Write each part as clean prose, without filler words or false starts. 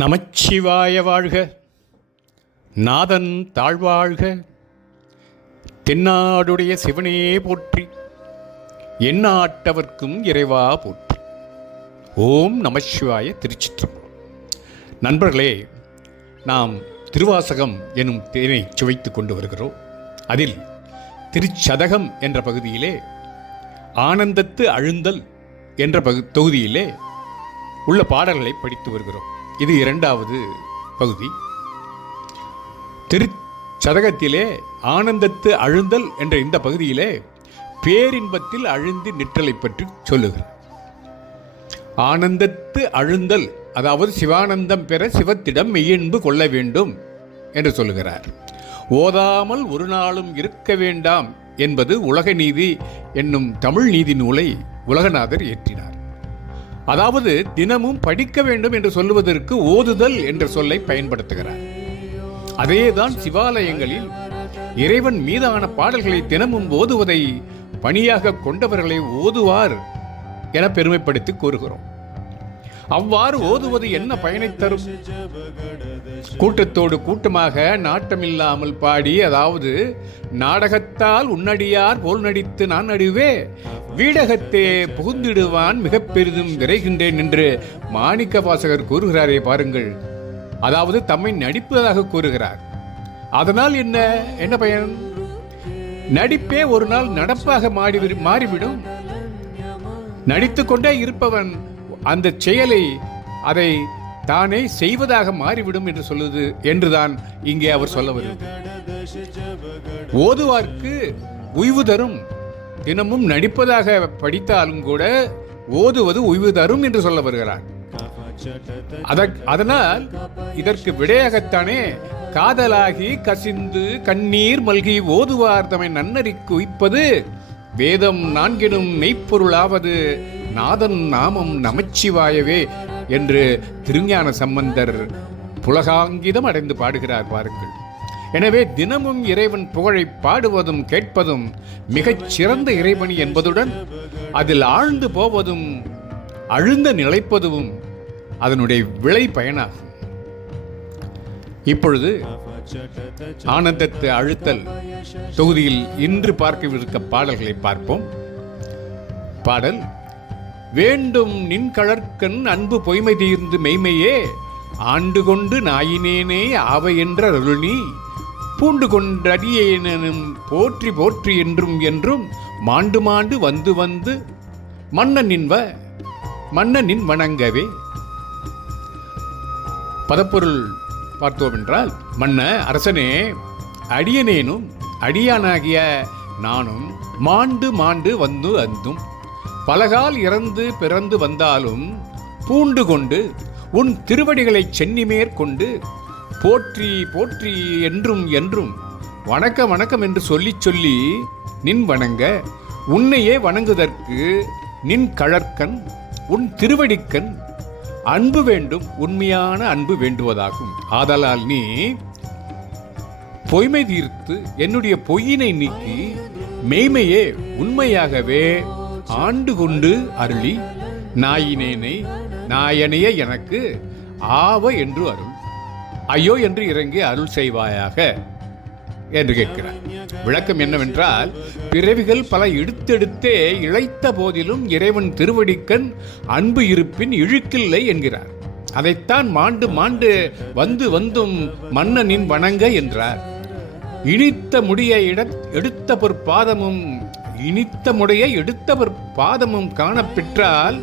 நமச்சிவாய வாழ்க. நாதன் தாழ்வாழ்க. தென்னாடுடைய சிவனே போற்றி, எந்நாட்டவர்க்கும் இறைவா போற்றி. ஓம் நமச்சிவாய. திருச்சிற்றம்பலம். நண்பர்களே, நாம் திருவாசகம் எனும் தேனை சுவைத்து கொண்டு வருகிறோம். அதில் திருச்சதகம் என்ற பகுதியிலே ஆனந்தத்து அழுந்தல் என்ற தொகுதியிலே உள்ள பாடல்களை படித்து வருகிறோம். இது இரண்டாவது பகுதி. திருச்சதகத்திலே ஆனந்தத்து அழுந்தல் என்ற இந்த பகுதியிலே பேரின்பத்தில் அழுந்தி நிற்றலை பற்றி சொல்லுகிறார். ஆனந்தத்து அழுந்தல், அதாவது சிவானந்தம் பெற சிவத்திடம் மெய்யன்பு கொள்ள வேண்டும் என்று சொல்லுகிறார். ஓதாமல் ஒரு நாளும் இருக்க வேண்டாம் என்பது உலக நீதி என்னும் தமிழ் நீதி நூலை உலகநாதர் இயற்றினார். அதாவது தினமும் படிக்க வேண்டும் என்று சொல்லுவதற்கு ஓதுதல் என்ற சொல்லை பயன்படுத்துகிறார். அதேதான் சிவாலயங்களில் இறைவன் மீதான பாடல்களை தினமும் ஓதுவதை பணியாக கொண்டவர்களை ஓதுவார் என பெருமைப்படுத்தி கூறுகிறோம். அவ்வாறு ஓதுவது என்ன பயனை தரும்? கூட்டத்தோடு கூட்டமாக நாட்டமில்லாமல் பாடி, அதாவது நாடகத்தால் உன்னடியார் போல் நடித்து நான் நடுவே வீடகத்தே புகுந்திடுவான் மிக பெரிதும் விரைகின்றேன் என்று மாணிக்க வாசகர் கூறுகிறாரே பாருங்கள். அதாவது தம்மை நடிப்பதாக கூறுகிறார். அதனால் என்ன பயன்? நடிப்பே ஒரு நாள் நடப்பாக மாறிவிடும். நடித்துக்கொண்டே இருப்பவன் அந்த செயலை அதை தானே செய்வதாக மாறிவிடும் என்று சொல்லுது என்றுதான் இங்கே அவர் சொல்ல வருகிறது. ஓதுவார்க்கு உய்வு தரும். தினமும் நடிப்பதாக படித்தாலும் கூட ஓதுவது உய்வு தரும் என்று சொல்ல வருகிறார். அதனால் இதற்கு விடையாகத்தானே காதலாகி கசிந்து கண்ணீர் மல்கி ஓதுவார் தம்மை நன்னறிக்கு உய்ப்பது வேதம் நான்கினும் மெய்ப்பொருளாவது நாதன் நாமம் நமச்சிவாயவே என்று திருஞான சம்பந்தர் புலகாங்கிதம் அடைந்து பாடுகிறார் பாருங்கள். எனவே தினமும் இறைவன் புகழை பாடுவதும் கேட்பதும் மிகச் சிறந்த இறைவனி என்பதுடன் அதில் ஆழ்ந்து போவதும் அழுந்த நிலைப்பதும் அதனுடைய விளை பயனாகும். இப்பொழுது ஆனந்தத்து அழுத்தல் தொகுதியில் இன்று பார்க்கவிருக்க பாடல்களை பார்ப்போம். பாடல்: வேண்டும் நின் கழற்கண் அன்பு பொய்மை தீர்ந்து மெய்மையே ஆண்டு கொண்டு நாயினேனே ஆவை என்ற அருள்நீ பூண்டு கொண்டடியேனும் போற்றி போற்றி என்றும் என்றும் மாண்டு மாண்டு வந்து வந்து மன்னனின் வணங்கவே. பதப்பொருள் பார்த்தோம் என்றால், மன்ன அரசனே, அடியனேனும் அடியானாகிய நானும் மாண்டு மாண்டு வந்து அந்தும் பலகால் இறந்து பிறந்து வந்தாலும் பூண்டு கொண்டு உன் திருவடிகளை சென்னிமேற்கொண்டு போற்றி போற்றி என்றும் என்றும் வணக்க வணக்கம் என்று சொல்லி சொல்லி நின் வணங்க, உன்னையே வணங்குதற்கு நின் கழற்கண் உன் திருவடிக்கண் அன்பு வேண்டும், உண்மையான அன்பு வேண்டுவதாகும். ஆதலால் நீ பொய்மை தீர்த்து என்னுடைய பொய்யினை நீக்கி மெய்மையே உண்மையாகவே ஆண்டு கொண்டு அருளி நாயனைய எனக்கு ஆவ என்று அருள், ஐயோ என்று இறங்கி அருள் செய்வாயாக என்று கேட்கிறார். விளக்கம் என்னவென்றால், பிறவிகள் பல எடுத்தெடுத்தே இழைத்த போதிலும் இறைவன் திருவடிக்கண் அன்பு இருப்பின் இழுக்கில்லை என்கிறார். அதைத்தான் மாண்டு மாண்டு வந்து வந்தும் மன்னனின் வணங்க என்றார். இனித்த முடிய எடுத்த பாதமும் காணப்பெற்றால்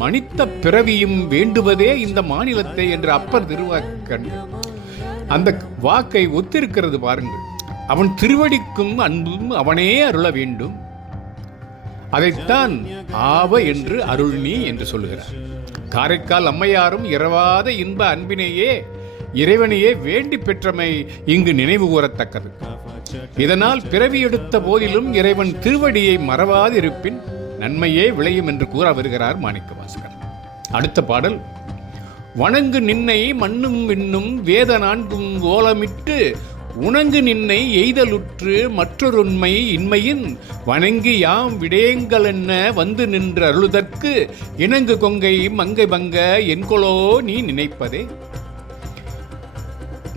மனித்த பிறவியும் வேண்டுவதே இந்த மாநிலத்தை என்று அப்பர் திருவாக்கன் அந்த வாக்கை ஒத்திருக்கிறது பாருங்கள். அவன் திருவடிக்கும் அன்பும் அவனே அருள வேண்டும். அதைத்தான் ஆவ என்று அருள்நீ என்று சொல்லுகிறார். காரைக்கால் அம்மையாரும் இரவாத இன்ப அன்பினையே இறைவனையே வேண்டி பெற்றமை இங்கு நினைவு கூறத்தக்கது. இதனால் பிறவி எடுத்த போதிலும் இறைவன் திருவடியை மறவாதிருப்பின் நன்மையே விளையும் என்று கூற வருகிறார் மாணிக்க வாசகர். அடுத்த பாடல்: வணங்கு நின்னை மண்ணும் விண்ணும் வேத நான்கும் ஓலமிட்டு உணங்கு நின்னை எய்தலுற்று மற்றொருண்மை இன்மையின் வணங்கி யாம் விடயங்கள் என்ன வந்து நின்று அருளுதற்கு இணங்கு கொங்கை மங்கை பங்க என்கொலோ நீ நினைப்பதே.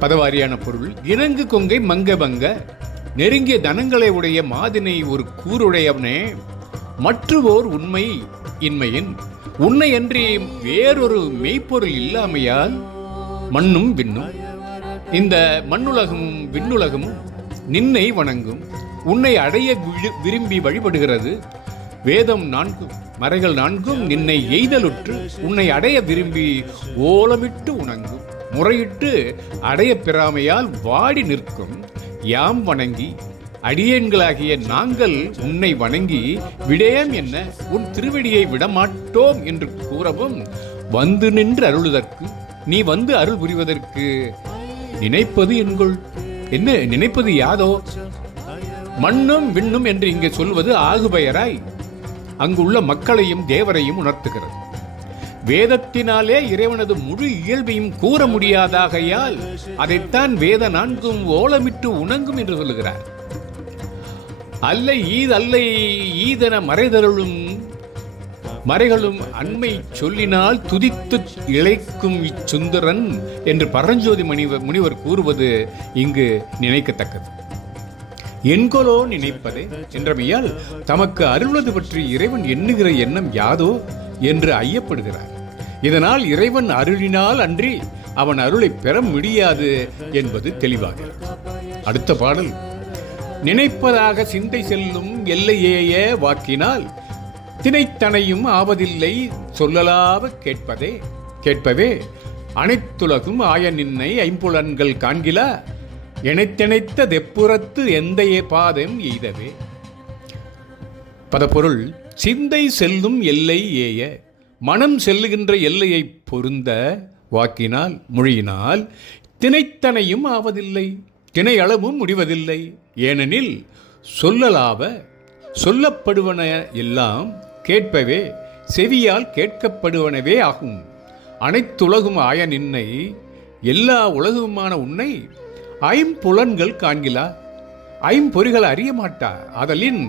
பதவாரியான பொருள். இறங்கு கொங்கை மங்க பங்க, நெருங்கிய தனங்களை உடைய மாதினை ஒரு கூருடையவனே, மற்றுவோர் உண்மை இன்மையின், உன்னை அன்றி வேறொரு மெய்ப்பொருள் இல்லாமையால் மண்ணும் விண்ணும், இந்த மண்ணுலகமும் விண்ணுலகமும் நின்னை வணங்கும், உன்னை அடைய விரும்பி வழிபடுகிறது. வேதம் 4 மறைகள் 4 நின்னை எய்தலுற்று உன்னை அடைய விரும்பி ஓலமிட்டு உணங்கும், முறையிட்டு அடைய பெறாமையால் வாடி நிற்கும். யாம் வணங்கி அடியேன்களாகிய நாங்கள் உன்னை வணங்கி விடேம் என்ன, உன் திருவடியை விடமாட்டோம் என்று கூறவும், வந்து நின்று அருளுதற்கு, நீ வந்து அருள் புரிவதற்கு நினைப்பது என்கொள். என்ன நினைப்பது யாதோ? மண்ணும் விண்ணும் என்று இங்கே சொல்வது ஆகுபெயராய் அங்குள்ள மக்களையும் தேவரையும் உணர்த்துகிறது. வேதத்தினாலே இறைவனது முழு இயல்பையும் கூற முடியாதாகையால் அதைத்தான் வேத 4 ஓலமிட்டு உணங்கும் என்று சொல்லுகிறார். அல்லை ஈதன மறைதருளும் மறைகளும் அண்மை சொல்லினால் துதித்து இழைக்கும் இச்சுந்தரன் என்று பரஞ்சோதி முனிவர் கூறுவது இங்கு நினைக்கத்தக்கது. என்கொலோ நினைப்பதே என்றமையால் தமக்கு அருள்வது பற்றி இறைவன் எண்ணுகிற எண்ணம் யாதோ என்று ஐயப்படுகிறார். இதனால் இறைவன் அருளினால் அன்றி அவன் அருளை பெற முடியாது என்பது தெளிவாக. அடுத்த பாடல். நினைப்பதாக சிந்தை செல்லும் எல்லையேய வாக்கினால் தினைத்தனையும் ஆவதில்லை சொல்லலாவ கேட்பவே அனைத்துலகும் ஆய நின்னை ஐம்புலன்கள் காண்கிலா எனைத்தெனைத்த தெப்புறத்து எந்தையே பாதம் எய்தவே. பதப்பொருள். சிந்தை செல்லும் எல்லை ஏய, மனம் செல்லுகின்ற எல்லையை பொருந்த வாக்கினால் மொழியினால் தினைத்தனையும் ஆவதில்லை, தினை அளவும் முடிவதில்லை. ஏனெனில் சொல்லலாவ சொல்லப்படுவன எல்லாம் கேட்பவே செவியால் கேட்கப்படுவனவே ஆகும். அனைத்துலகும் ஆய நின்னை, எல்லா உலகமான உன்னை ஐம்புலன்கள் காண்கிலா, ஐம்பொறிகள் அறிய மாட்டா. அதலின்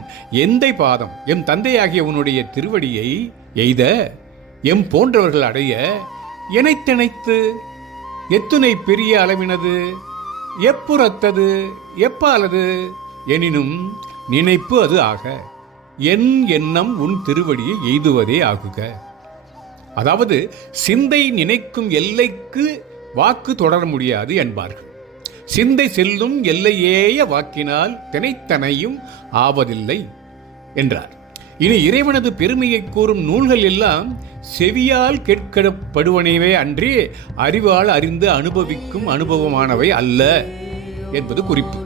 எந்தை பாதம், எம் தந்தையாகிய உன்னுடைய திருவடியை எய்த எம் போன்றவர்கள் அடைய எனைத்தனைத்து எத்துணை பெரிய அளவினது எப்புறத்தது எப்பாலது எனினும் நினைப்பு அது ஆக, என் எண்ணம் உன் திருவடியை எய்துவதே ஆகுக. அதாவது சிந்தை நினைக்கும் எல்லைக்கு வாக்கு தொடர முடியாது என்பார்கள். சிந்தை செல்லும் எல்லையேய வாக்கினால் தினைத்தனையும் ஆவதில்லை என்றார். இனி இறைவனது பெருமையை கூறும் நூல்கள் எல்லாம் செவியால் கேட்கப்படுவனவே அன்றி அறிவால் அறிந்து அனுபவிக்கும் அனுபவமானவை அல்ல என்பது குறிப்பு.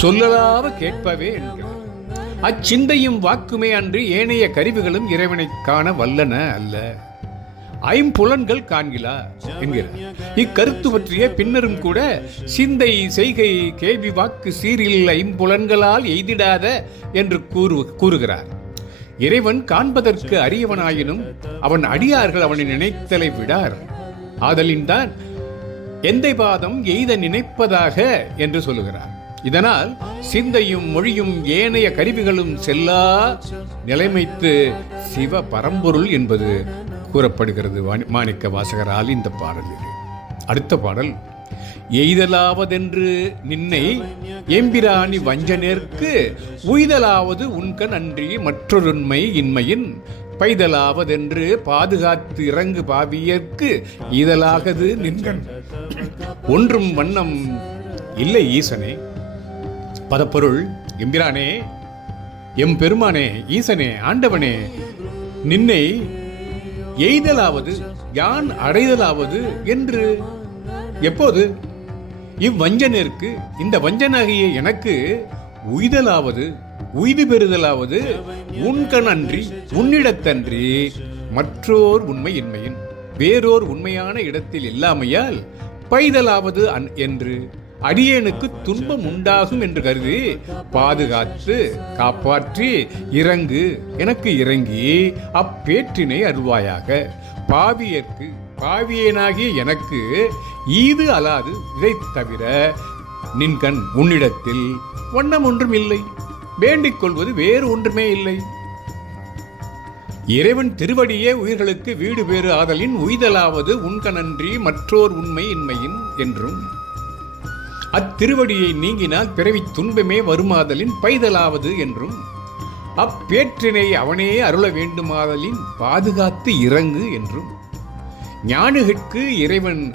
சொல்லலாவ கேட்பவே என்கிறார். அச்சிந்தையும் வாக்குமே அன்றி ஏனைய கருவிகளும் இறைவனை காண வல்லன அல்ல. ஐம்புலன்கள் காண்கிலா என்கிறார். இக்கருத்து பற்றிய பின்னரும் கூட சிந்தை செய்கை கேள்வி வாக்கு சீரில் ஐம்புலன்களால் எய்திடாத என்று கூறுகிறார். இறைவன் காண்பதற்கு அரியவனாயினும் அவன் அடியார்கள் அவனை நினைத்தலை விடார். ஆதலின்தான் எந்தை பாதம் எய்த நினைப்பதாக என்று சொல்லுகிறார். இதனால் சிந்தையும் மொழியும் ஏனைய கருவிகளும் செல்லா நிலைமைத்து சிவ பரம்பொருள் என்பது கூறப்படுகிறது மாணிக்க வாசகரால் இந்த பாடலில். அடுத்த பாடல். எய்தலாவதென்று நின்னை எம்பிராணி வஞ்சனேற்கு உய்தலாவது உண்கண் அன்றி மற்றொருண்மை இன்மையின் பைதலாவதென்று பாதுகாத்து இறங்கு பாவியற்கு ஈதலாகது நின்கண் ஒன்றும் வண்ணம் இல்லை ஈசனே. பதப்பொருள். எம்பிரானே, எம் பெருமானே, ஈசனே, ஆண்டவனே, நின்னை எய்தலாவது யான் அடைதலாவது என்று எப்போது? இவ்வஞ்சனருக்கு, இந்த வஞ்சனாகிய எனக்கு உய்தலாவது உய்து பெறுதலாவது உண்கண் அன்றி உன்னிடத்தன்றி மற்றோர் உண்மை இன்மையின் வேறோர் உண்மையான இடத்தில் இல்லாமையால் பைதலாவது என்று அடியேனுக்கு துன்பம் உண்டாகும் என்று கருதி பாதுகாத்து காப்பாற்றி இறங்கு எனக்கு இறங்கி அப்பேற்றினை அருள்வாயாக. பாவியற்கு, பாவியனாகிய எனக்கு ஈது அலாது இதைத் தவிர நின்கண் உன்னிடத்தில் வண்ணம் ஒன்றும் இல்லை, வேண்டிக் கொள்வது வேறு ஒன்றுமே இல்லை. இறைவன் திருவடியே உயிர்களுக்கு வீடு பேறு ஆதலின் உய்தலாவது உண்கணன்றி மற்றோர் உண்மை இன்மையின் என்றும் அத்திருவடியை நீங்கினால் பிறவி துன்பமே வருமாதலின் பைதலாவது என்றும், அப்பேற்றினை அவனே அருள வேண்டுமாதலின் பாதுகாத்து இறங்கு என்றும், ஞானிகட்கு இறைவன்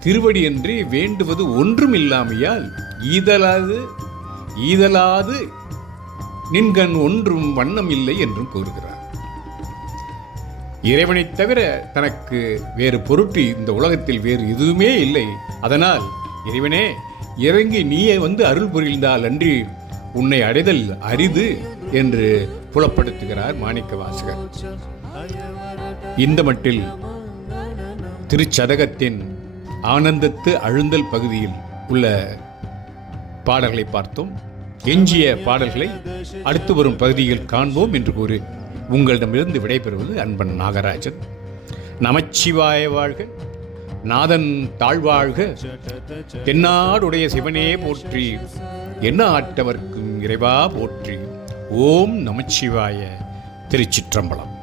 திருவடி என்று வேண்டுவது ஒன்றும் இல்லாமையால் ஈதலாது நின்கண் ஒன்றும் வண்ணம் இல்லை என்றும் கூறுகிறார். இறைவனைத் தவிர தனக்கு வேறு பொருட்டு இந்த உலகத்தில் வேறு எதுவுமே இல்லை. அதனால் இறைவனே இறங்கி நீயே வந்து அருள் புரிந்தால் அன்றி உன்னை அடைதல் அரிது என்று புலப்படுத்துகிறார் மாணிக்க வாசகர். இந்த மட்டில் திருச்சதகத்தின் ஆனந்தத்து அழுந்தல் பகுதியில் உள்ள பாடல்களை பார்த்தோம். எஞ்சிய பாடல்களை அடுத்து வரும் பகுதியில் காண்போம் என்று கூறி உங்களிடமிருந்து விடைபெறுவது அன்பன் நாகராஜன். நமச்சிவாய வாழ்க, நாதன் தாழ்வாழ்க, தென்னாடுடைய சிவனே போற்றி, என்ன ஆட்டவர்க்கும் இறைவா போற்றி. ஓம் நமச்சிவாய. திருச்சிற்றம்பலம்.